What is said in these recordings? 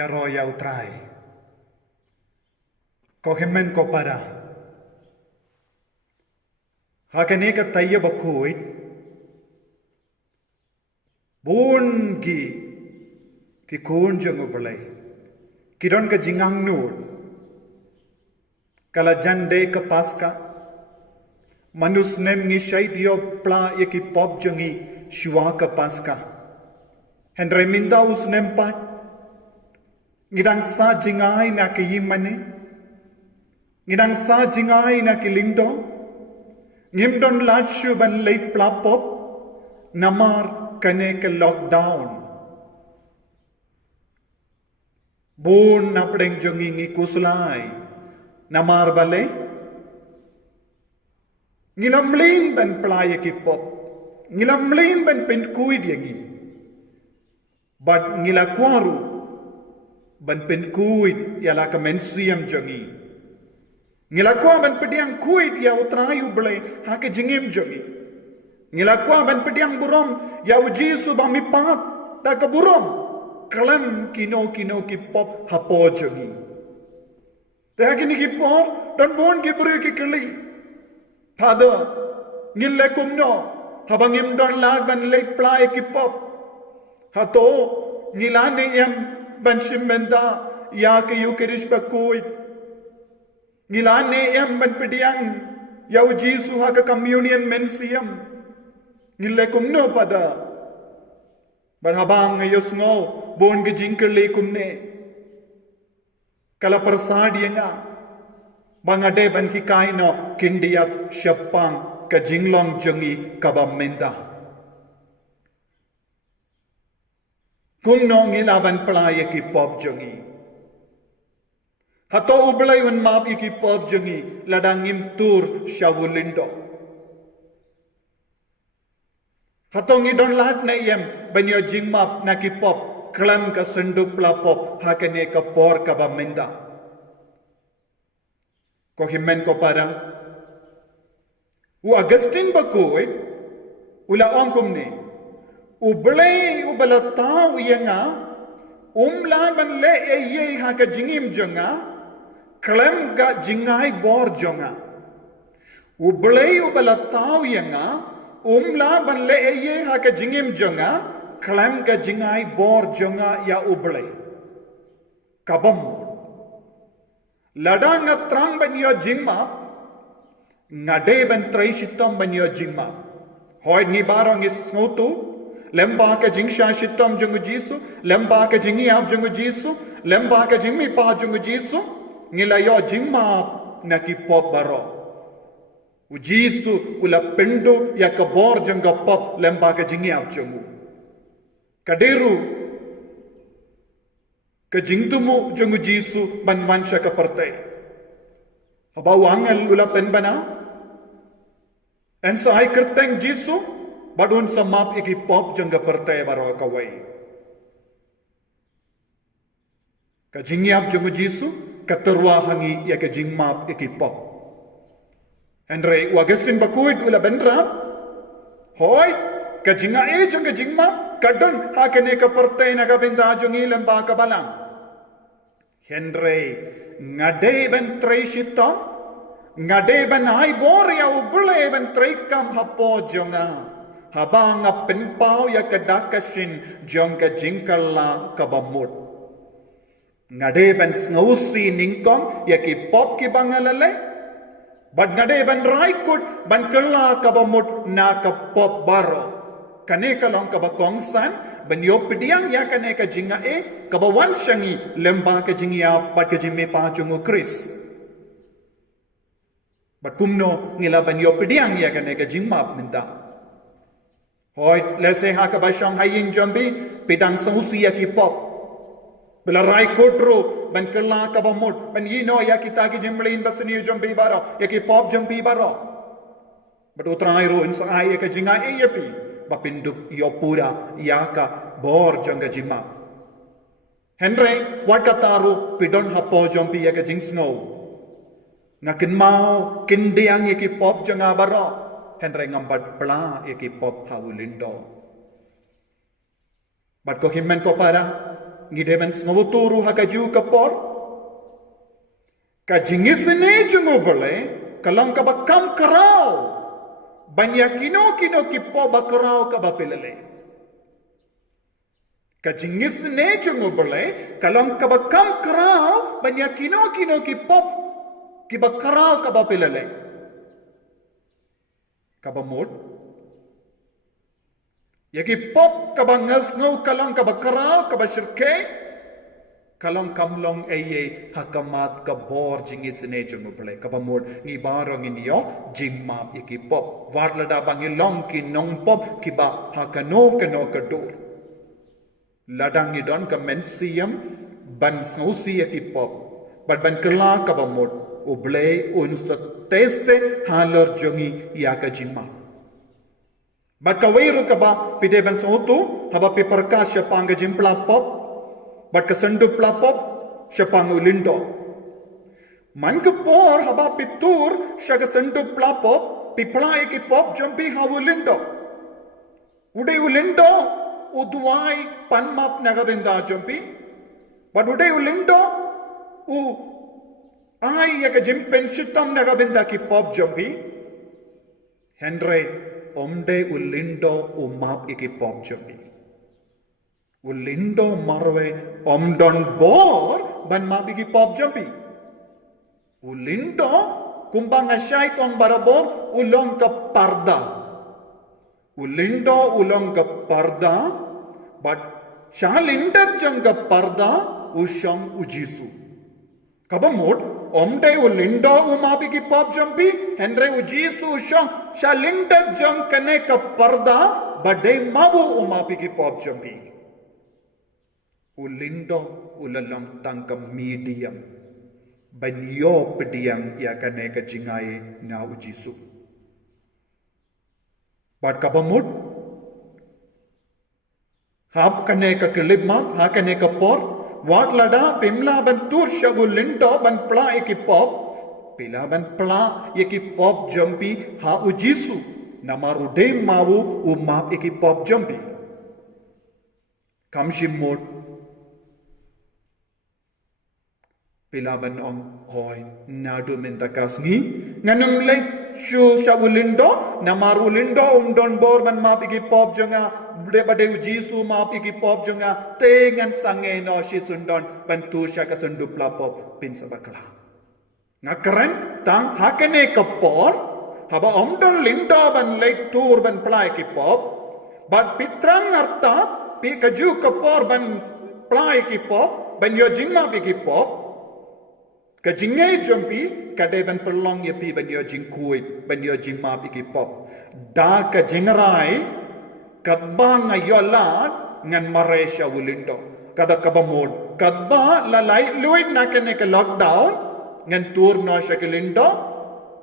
ya ro ya utrai ko himmen ko para hakane ka tayya bakoi bon ki kun jang ublai kiron ka jingang nur kala jande ka paska manus nem ngi shait yo pla ye ki pop jangi shwa ka paska henre minda us nem pat ngidang sa jingai na ki yimane ngidang sa jingai na ki lingdo ngimdon latshu ban late pla pop namar kane ka lockdown bon napdeng jongi ngi kuslai namar bale ngilamlin ban playa ki pop ngilamlin ban pen kuid yangi but ngilakwaru ban pen kuid yala ka mensiam jongi ngilakwa ban pediang kuid ya utrayu ble ha ke jingim jongi ngilakwa ban pediang burom ya ujisu ba mipat da ka burom kalam kino ki pop hapo jongi ta kini ki pop dan bon ki bru ki kli Pada ngille kumno habangim don lag ban lek play ki pop hato ngilane yam ban shimenda ya ke yukirish bakuit ngilane yam ban pediang ya ujisu ha ka communion mensiam ngille kumno pada ban habang yusngo bon ge jinkle kumne kala persadianga bangade ban hikai no kindiak shapang ka jinglong jongi kabamenda kumno ngilaban playa ki pop jongi hato ublay un map ki pop jongi ladangim tur shawulindo hato ngidon lat na yem banyo jingmap na ki pop klam ka sunduk pla pop hakane ka por kabamenda ko himmen ko para u Agustin bakoy ula angkumne ublay ubalataw yanga umla man le eye ha ka jingim jonga klem ga jingai bor jonga ublay ubalataw yanga umla man le eye ha ka jingim jonga klem ga jingai bor jonga ya ublay kabam ladang ngatrang ban yo jingma ngade ban trai shitam ban yo jingma hoy ni barong is ngotu lemba ka jingsha shitam jungu jisu lemba ka jingi ab jungu jisu lemba ka jingmi pa jungu jisu ngila yo jingma na ki pop baro u jisu ula pendu ya ka bor junga pop lemba ka jingi ab jungu kaderu ka jingtumu jungu jisu ban mansha ka partai habau angal ula pen bana en sai kerteng jisu badun samap iki pop janga partai baro kawai ka jingyap jungu jisu ka terwa hangi ya ka jingmap iki pop Henry Augustin bakuid ula benra hoy ka jinga e janga jingmap kadon hakane ka partai na ka binda jungi lemba ka balang Henry ngade ben treishita ngade ben ai bor ya ubule ben treikam hapo jonga habang penpau ya kadakashin jonga jinkalla kabamut ngade ben snausi ningkong ya ki pop ki bangalale but ngade ben raikut ban kalla kabamut na ka pop baro kane kalong kabakongsan banyo pediang ya kane ka jinga e kabawan shangi lemba ka jingya pat ka jimme pa chungu Chris but kumno ngila banyo pediang ya kane ka jingmap minda hoy lese ha ka bashong haying jambi pedang sausi ya ki pop bila rai kotro ban kala kabamut ban yino ya kita ki jimlin basni jambi baro ya ki pop jambi baro but utrai ro insa ai ka jinga e yapi bapinduk yopura yaka bor janga jima Henry wakataru pidon hapo jompi yaka jingsno ngakin mau kindiang yaki pop janga baro Henry ngambat pla yaki pop hawulindo bat ko himmen ko para ngideban ngawturu hakaju kapor ka jingisne jungubole kalang kabakam karao banyakino kino kipo bakarao kabapilale ka jingisne jungubole kalang kabakam karao banyakino kino kipo kibakarao kabapilale kabamod yaki pop kabangas ngau kalang kabakarao kabashirke kalang kamlong eye hakamat kabor jingis ne jungupale kabamod ngi barong inyo jingmap yaki pop warlada bangilong ki nong pop kiba hakano kano kadur ladang idon ka mensiam ban snausi yaki pop bad ban kala kabamod uble unsa tese halor jongi yaka jingmap But kawairu kaba pideban sautu haba piparka syapanga jimpla pop but kasandu plapop syapanga ulindo man kapor haba pitur syaga sandu plapop pipla ki pop jumpi havulindo ude ulindo udwai panmap nagabinda jumpi but ude ulindo u ai yaka jimpen shitam nagabinda ki pop jumpi Henry Omde ulindo umap iki pop jumpi. Ulindo marwe omdon bor ban map iki pop jumpi. Ulindo kumbang asyai tong barabor ulong ke parda. Ulindo ulong ke parda but shalinda jang ke parda usyang ujisu. Kabamod Omde ulindo umapi ki pop jumpi Henry ujisu usyang shalinda jang kane ka parda badai mabu umapi ki pop jumpi ulindo ulalang tangka medium banyo pediang ya kane ka jingai na ujisu bad kabamud hap kane ka kelibma ha kane ka por Wat lada pimla ban tur syagul lindo ban pla iki pop pila ban pla iki pop jumpi ha ujisu namarude mawu umap iki pop jumpi kamshimod pila ban ong hoy nadu mentakas ni nganum lek syu syagul lindo namaru lindo don bor ban map iki pop jonga Bade ujisu maaf iki pop jonga tengan sange no si sundon bantu sya ka sundup lapop pin sabakla. Ngakeren tang hakene kapor haba omdon linda ban lek tur ban plai ki pop bad pitrang arta pi kaju kapor ban plai ki pop ban yo jingma pi ki pop ka jingai jumpi kade ban perlong ye pi ban yo jingkuit ban yo jingma pi ki pop da ka jingrai Kadba ngayolat ngan Malaysia ulindo. Kada kabamod. Kadba lalai luit na kene ke lockdown ngan tour no siya kilindo.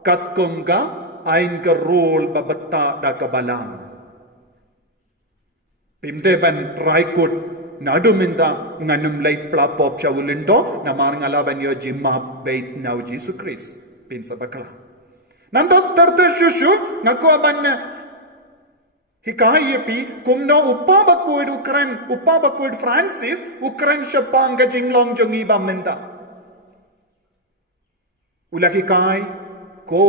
Katkum ka ain ka rule babata da kabalang. Pimdeban raikut naduminda nganum lay plapop siya ulindo na marangalaban yo jimma bait na Jesus Christ. Pinsa bakla. Nandot tarte syusyu ngakuaban Hikayepi kumno upa bakuid Francis Ukraine syapanga jinglong jongi bamenta. Ulah hikai ko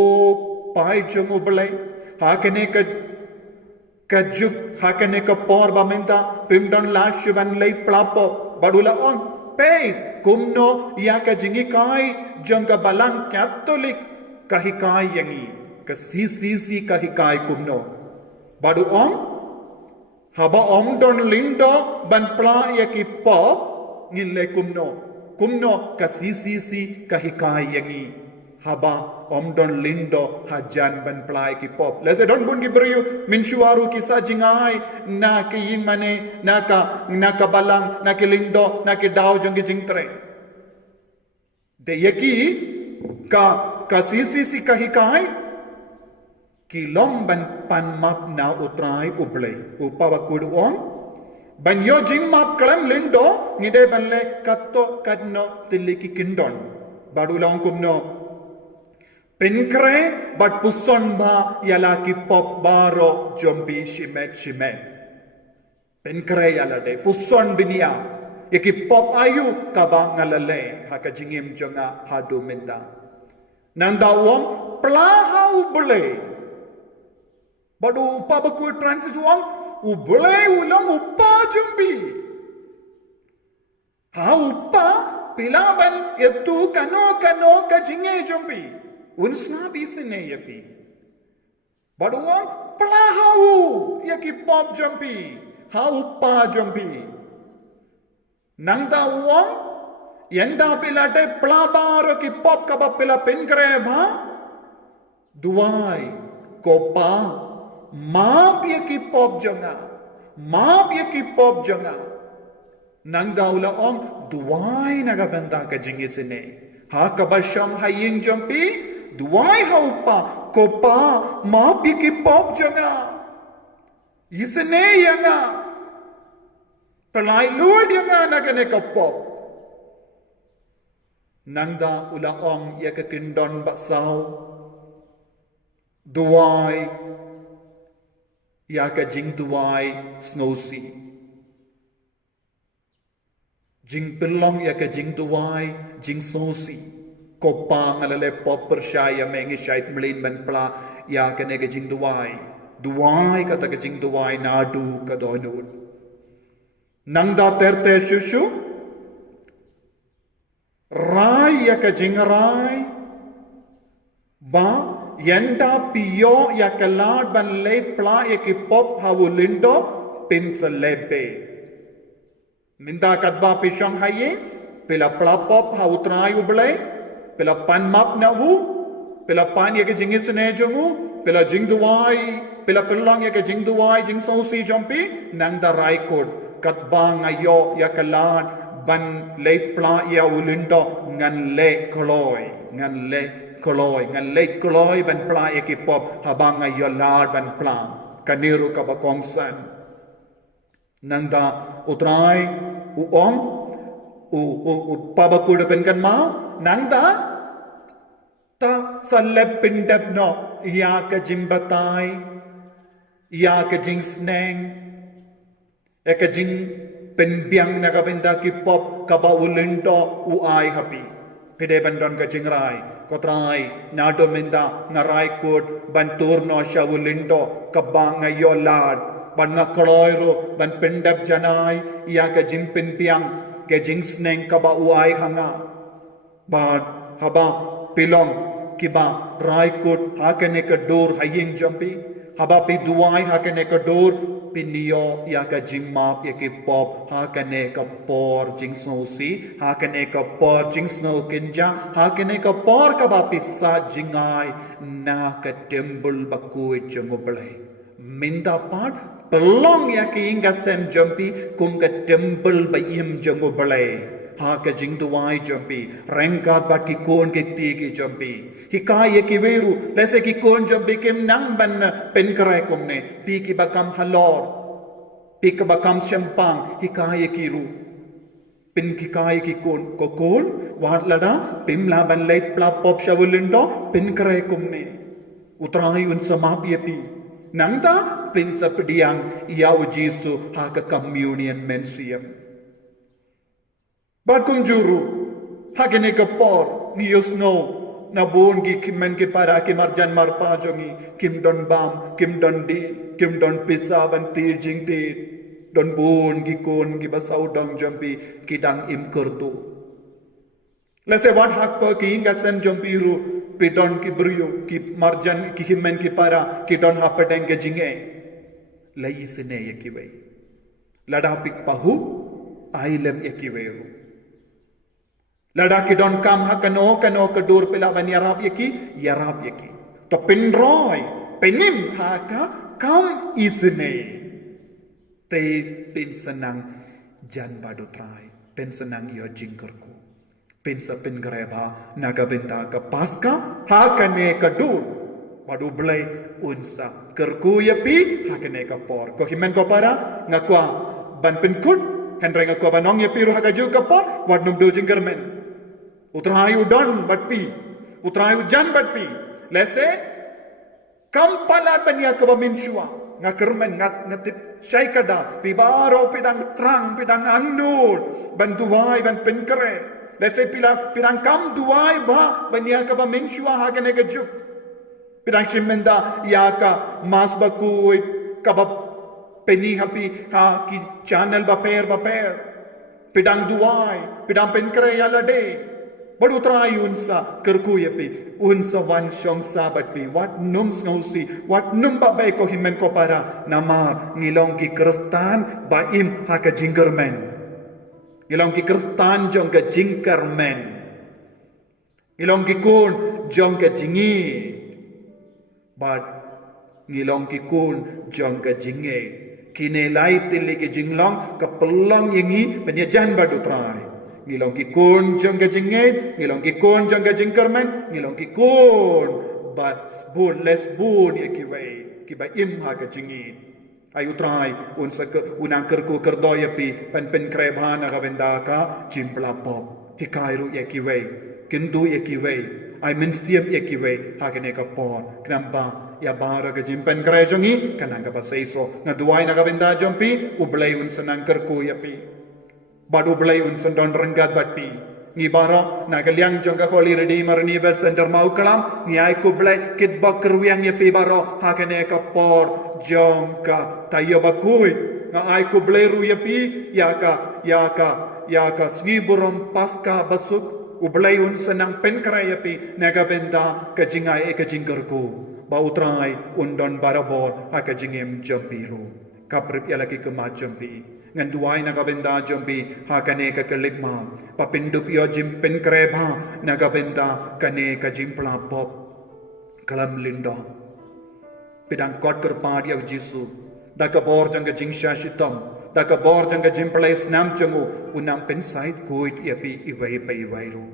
pai jong ublay hakene kajuk hakene ka por bamenta pimdon lashuban lay plapo badula on pay kumno ya ka jingi kai jong ka balang Catholic kahikai yangi ka CCC kahikai kumno Badu om haba om don lindo ban pla ya ki pop ngile kumno ka CCC ka hikai yangi haba om don lindo hajan ban pla ya ki pop lese don bun gibriu minchuaru kisa jingai na ki yimane na ka balang na ki lindo na ki daw jongi jingtre de yaki ka CCC ka hikai Kilom ban pan map na utrai ublay upawakud om ban yo jing map kalam lindo ngide ban le katto kadno tiliki kindon badulong kumno pinkre bat puson ba yalaki pop baro jombi shimet pinkre yalade puson binia Yakipop ayu kaba ngalale haka jingim jonga hadu minda. Nanda wong plahau bele. Badu upa baku transit wong ubele ulang upa jumbi. Ha upa pilaban yaitu kano ka jinge jumbi. Unsna bisine yapi. Badu wong plahau yakipop jumbi. Ha upa jumbi. Nangda wong yenda pilate pelabaro ki pop kaba pila penkre bha duai kopa maap ye ki pop jonga nangda ula ong duai naga benda ka jingisine ha kabasham haying jompi duai haupa kopa maap ye ki pop jonga isine yanga Pelai luar dia ngana kene kapop. Nangda ulaong ya ke kindon baksau. Duai. Ya ke jing duai snowsi. Jing pelong ya ke jing duai jing snowsi. Kopang alale pop persyaya mengi syait melin ben pla ya kene ke jing duai. Duai kata ke jing duai nadu ka donut. Nangda terte shushu rai ya ka jingrai ba yenda piyo ya ka lad ban le pla ya ki pop hawulindo pinsalebe minda kadba pishang haye pela pla pop hawutrai uble pela pan map na wu pela pan ya ka jingis ne jongu pela jingduai pela pelang ya ka jingduai jing sausi jompi nangda rai kod katbang ayo ya kalan ban le pla ya ulindo ngan le koloi ban pla ya ki pop habang ayo lad ban pla kaniru ka bakongsan nangda utrai uong u pabakuda pen kan ma nangda ta salep pindap no ya ka jimbatai ya ka jingsneng Ekajing penbiang nakabenda ki pop kabaulindo uai hapi. Pide bandon ka jingrai. Kotrai nado minda ngarai kod banturno shawulindo kabang ngayolad. Ban ngakoloiro ban pendap janai iya ka jing penbiang ke jing sneng kaba uai hanga. Bad haba pilong kiba rai kod hakane ka dur haying jampi. Haba pi duai hakane ka dur Pinio ya ka jing map ya ki pop ha kane ka por jing snow si ha kane ka por jing snow kinja ha kane ka por ka ba pissa jingai na ka temple bakui jungoble minda part pelong ya ki inga sem jumpi kum ka temple ba im jungoble ha ka jing duai jumpi rengkat ba ki kon ki ti ki jumpi hikaya ki veru lese ki kon jumpi kim nang ban pen kare kumne pi ki bakam halor pi ki bakam shempang hikaya ki ru pin hikaya ki kon kokol wat lada pim la ban late pla pop shavulindo pin kare kumne utrai un samap pi nangda pin sapdiang yaw jisu ha ka communion mensiam Bakum juru, hagene kapor, niyos no, na buon gi kimen ki para ki marjan marpa jongi, kim don bam, kim don di, kim don pisa ban tir jing tir, don buon gi kon gi basaw dong jampi, ki dang im kurtu. Lese wat hak pa ki inga sem jampi ru, pi don ki brio, ki marjan ki kimen ki para, ki don hapeteng ke jinge. Lai sine ye ki wei. Lada pik pahu, ailem ye ki wei ru. Ladaki don kam hakano kadur pila ban yarab yaki to pinroy penim haka kam isne te pinsanang jan badu trai pinsanang yo jingkerku pinsa pingreba nagabenta ka paska hakane kadur badu blai unsa kerku yapi hakane ka por ko himen ko para ngakwa ban pinkut hendreng ngakwa banong yapi ru hakaju ka por wadnum do jingkermen Utrai udon batpi, utrai ujan batpi. Lese kam pala tanya kaba minshua ngakermen ngatit syai kada pibaro pidang terang pidang anur ban duai ban penkere lese pidang kam duai ba bania ka ba menshua hagane gajuk pidang shimenda ya ka mas bakui ka ba peni hapi ha ki channel ba per pidang duai pidang penkere ya lade Baru try unsa kerkuyapi unsa wan syong sabat pi wat num ngausi wat num ba bai ko himen ko para nama ngilong ki kristan ba im ha ka jingermen ngilong ki kristan jong ka jingermen ngilong ki kun jong ka jingi but ngilong ki kun jong ka jinge kinelai tili ki jinglong ka pelong yangi penyajan badu try ngilong ki kun jong ka jinget ngilong ki kun jong ka jingkermen ngilong ki kun but bun les bun ye ki wei ki ba im ha ka jingit ayu try unsa ke unang kerku kerdoya pi pen krebhana ka benda ka jimpla pop hikairu ye ki wei kindu ye ki wei ai men siam ye ki wei ha ka ne ka pon knamba ya bara ka jimpen krejongi kanang ka ba seiso na duai na ka benda jompi ublai unsa nang kerku ye pi Badu belai unsan don renggat batpi. Ngi bara nagaliang jongga Holy Redeemer Nivel Center mau kelam. Ngi aiku belai kit bakerwiang ye pi bara hakane ka por jongka tayo bakui. Nga aiku belai ru ye pi yaka sgiburom paska basuk. Ublai unsan nang penkara ye pi naga benda ka jingai e ka jinggerku. Ba utrai undon barabor ha ka jingem jampiru. Kaprip ya lagi ke majampi. Ngan duai nagabenda jombi ha kane ka kelikma papindup yo jimpen kreba nagabenda kane ka jimpla pop kalam lindo pidang kot kerpad ya jisu da ka bor jang ka jingsha shitam da ka bor jang ka jimpla snam changu unam pen sait kuit ya pi iwai pa iwairu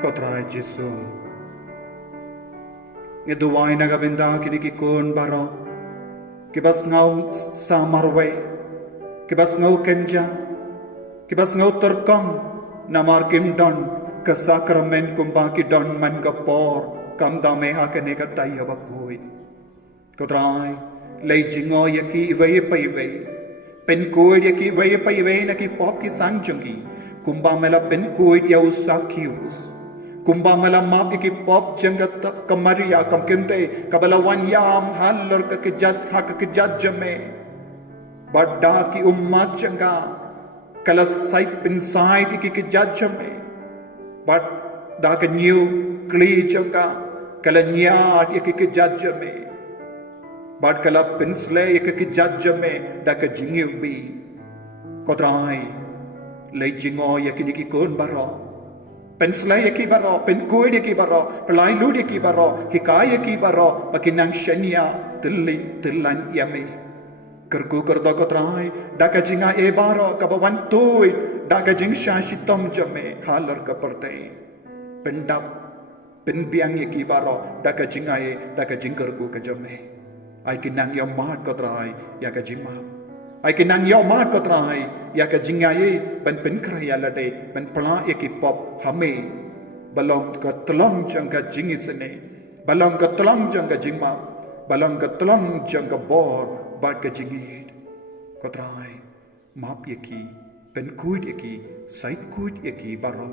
Kotrai Jesu ngeduai nagabenda kini kikun baro kibas ngau samarwe kibas ngau kenja kibas ngau terkong namar kimdon kesakramen kumbaki don man kapor kam dame hakene kataya bakoi Kotrai lei jingo yaki iwe iwe pen koi yaki iwe naki pop ki sangjungi kumbamela pen koi ya usakius Kumbamala map ikipop janggat kamaria kam kente kabalawan yam halar kakejat hakakejat jame badda ki ummat janga kala site inside ikikejat jame bad da ka new kli janga kala nyat ikikejat jame bad kala pinsle ikikejat jame da ka jingibi Kotrai lei jingo yakini kikun baro Penslay ki baro, penkuid ki baro, pelai ludi ki baro, hikaya ki baro, makinang shania, tilan yami. Kerku kerdo Kotrai, daka jinga e baro, kabawan tuid, daka jing shashitom jame, halar kaparte. Pendap, penbiang ki baro, daka jinga daka jing kerku ka jame. Ay kinang yamat Kotrai, yaka jimam. Ay kinang yamat Kotrai, yaka jingaye ban penkraya lade ban pla ekipop hame balong ka tolong jangka jingisene balong ka tolong jangka jingma balong ka tolong jangka bor bad ka jingit Kotrai map yeki pen kuid yeki sait kuid yeki baro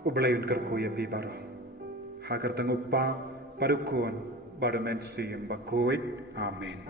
Ublayun kerkuya bibaro. Hagar tanguppa parukun bada mensi yang bakuit. Amin.